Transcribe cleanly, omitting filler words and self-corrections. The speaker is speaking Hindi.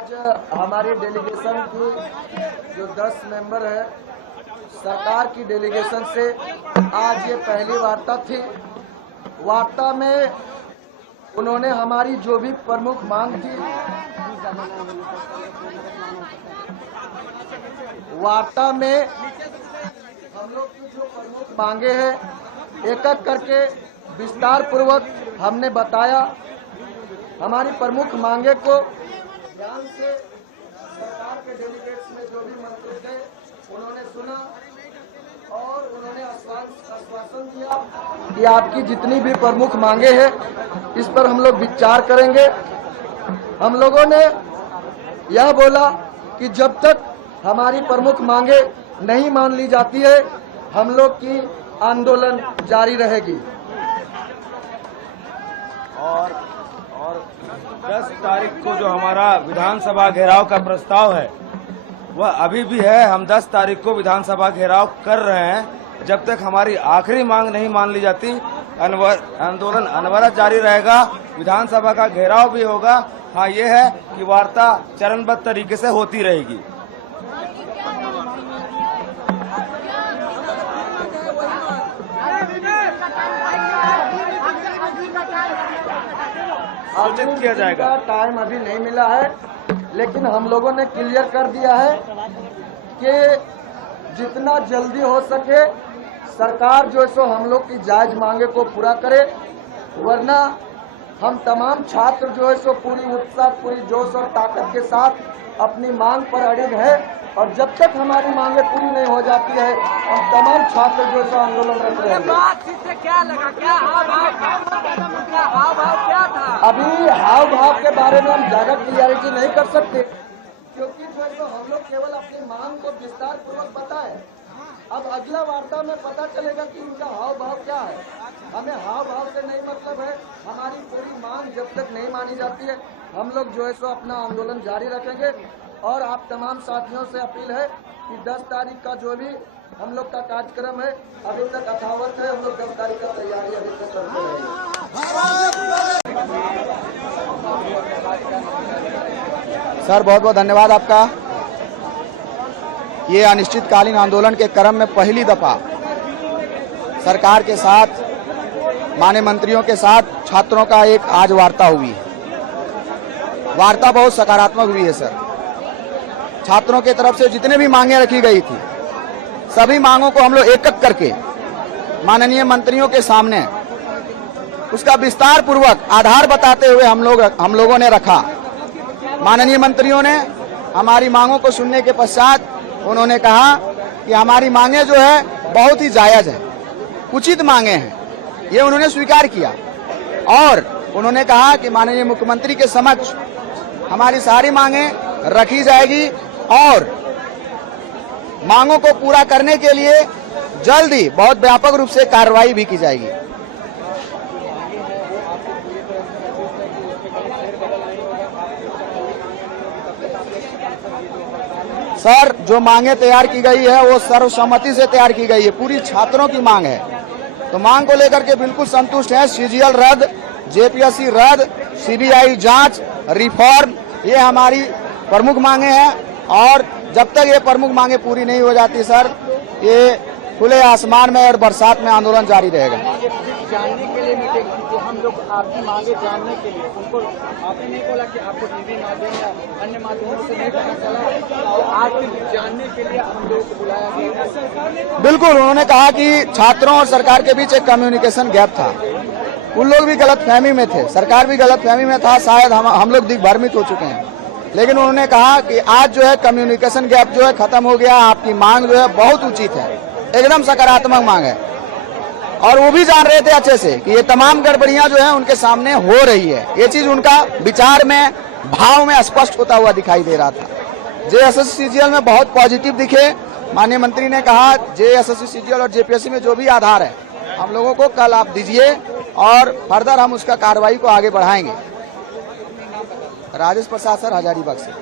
आज हमारी डेलीगेशन की जो 10 मेंबर है सरकार की डेलीगेशन से आज ये पहली वार्ता थी। वार्ता में उन्होंने हमारी जो भी प्रमुख मांग थी, वार्ता में हम लोग की जो प्रमुख मांगे हैं एक एक करके विस्तार पूर्वक हमने बताया। हमारी प्रमुख मांगे को ध्यान से सरकार के डेलीगेट्स में जो भी मंत्री थे उन्होंने सुना और उन्होंने आश्वासन दिया कि आपकी जितनी भी प्रमुख मांगे हैं इस पर हम लोग विचार करेंगे। हम लोगों ने यह बोला कि जब तक हमारी प्रमुख मांगे नहीं मान ली जाती है हम लोग की आंदोलन जारी रहेगी। और 10 तारीख को जो हमारा विधानसभा घेराव का प्रस्ताव है वह अभी भी है। हम 10 तारीख को विधानसभा घेराव कर रहे हैं। जब तक हमारी आखिरी मांग नहीं मान ली जाती आंदोलन अनवरत जारी रहेगा। विधानसभा का घेराव भी होगा। हाँ, ये है कि वार्ता चरणबद्ध तरीके से होती रहेगी। सूचित किया जाएगा। टाइम अभी नहीं मिला है, लेकिन हम लोगों ने क्लियर कर दिया है कि जितना जल्दी हो सके सरकार जो है सो हम लोग की जायज मांगे को पूरा करे, वरना हम तमाम छात्र जो है सो पूरी उत्साह, पूरी जोश और ताकत के साथ अपनी मांग पर अड़िग है। और जब तक हमारी मांगे पूरी नहीं हो जाती है हम तमाम छात्र जो है आंदोलन रख रहे हैं। क्या लगा, क्या हाव भाव क्या था? अभी हाव भाव के बारे में हम ज्यादा क्लियरिटी नहीं कर सकते, क्योंकि जो है हम लोग केवल अपनी मांग को विस्तार पूर्वक बताएं। अब अगला वार्ता में पता चलेगा कि उनका हाव भाव क्या है। हमें हाव भाव से नहीं मतलब है। हमारी पूरी मांग जब तक नहीं मानी जाती है हम लोग जो है सो अपना आंदोलन जारी रखेंगे। और आप तमाम साथियों से अपील है कि 10 तारीख का जो भी हम लोग का कार्यक्रम है अभी तक यथावत है। हम लोग 10 तारीख का तैयारी अभी तक करते रहेंगे। सर, बहुत बहुत धन्यवाद आपका। ये अनिश्चितकालीन आंदोलन के क्रम में पहली दफा सरकार के साथ, माननीय मंत्रियों के साथ छात्रों का एक आज वार्ता हुई है। वार्ता बहुत सकारात्मक हुई है सर। छात्रों की तरफ से जितने भी मांगे रखी गई थी सभी मांगों को हम लोग एक एक करके माननीय मंत्रियों के सामने उसका विस्तार पूर्वक आधार बताते हुए हम लोगों ने रखा। माननीय मंत्रियों ने हमारी मांगों को सुनने के पश्चात उन्होंने कहा कि हमारी मांगे जो है बहुत ही जायज है, उचित मांगे हैं, ये उन्होंने स्वीकार किया। और उन्होंने कहा कि माननीय मुख्यमंत्री के समक्ष हमारी सारी मांगे रखी जाएगी और मांगों को पूरा करने के लिए जल्द ही बहुत व्यापक रूप से कार्रवाई भी की जाएगी। सर, जो मांगे तैयार की गई है वो सर्वसम्मति से तैयार की गई है, पूरी छात्रों की मांग है। तो मांग को लेकर के बिल्कुल संतुष्ट है। सीजीएल रद्द, जेपीएससी रद्द, सीबीआई जांच, रिफॉर्म, ये हमारी प्रमुख मांगे हैं। और जब तक ये प्रमुख मांगे पूरी नहीं हो जाती सर, ये खुले आसमान में और बरसात में आंदोलन जारी रहेगा। जानने के लिए मीटिंग की हम लोग आपकी मांगे जानने के लिए, उनको आपने नहीं बोला कि आपको टीवी माध्यम या अन्य माध्यमों से नहीं पता चला, तो आज जानने के लिए हम लोग को बुलाया गया। बिल्कुल, उन्होंने कहा कि छात्रों और सरकार के बीच एक कम्युनिकेशन गैप था। उन लोग भी गलतफहमी में थे, सरकार भी गलतफहमी में था, शायद हम लोग दिग्भ्रमित हो चुके हैं। लेकिन उन्होंने कहा कि आज जो है कम्युनिकेशन गैप जो है खत्म हो गया। आपकी मांग जो है बहुत उचित है, एकदम सकारात्मक मांग है। और वो भी जान रहे थे अच्छे से कि ये तमाम गड़बड़ियां जो है उनके सामने हो रही है। ये चीज उनका विचार में, भाव में स्पष्ट होता हुआ दिखाई दे रहा था। जेएसएससी सीजीएल में बहुत पॉजिटिव दिखे। माननीय मंत्री ने कहा जेएसएससी सीजीएल और जेपीएससी में जो भी आधार है हम लोगों को कल आप दीजिए और फर्दर हम उसका कार्रवाई को आगे बढ़ाएंगे। राजेश प्रसाद सर, हजारीबाग से।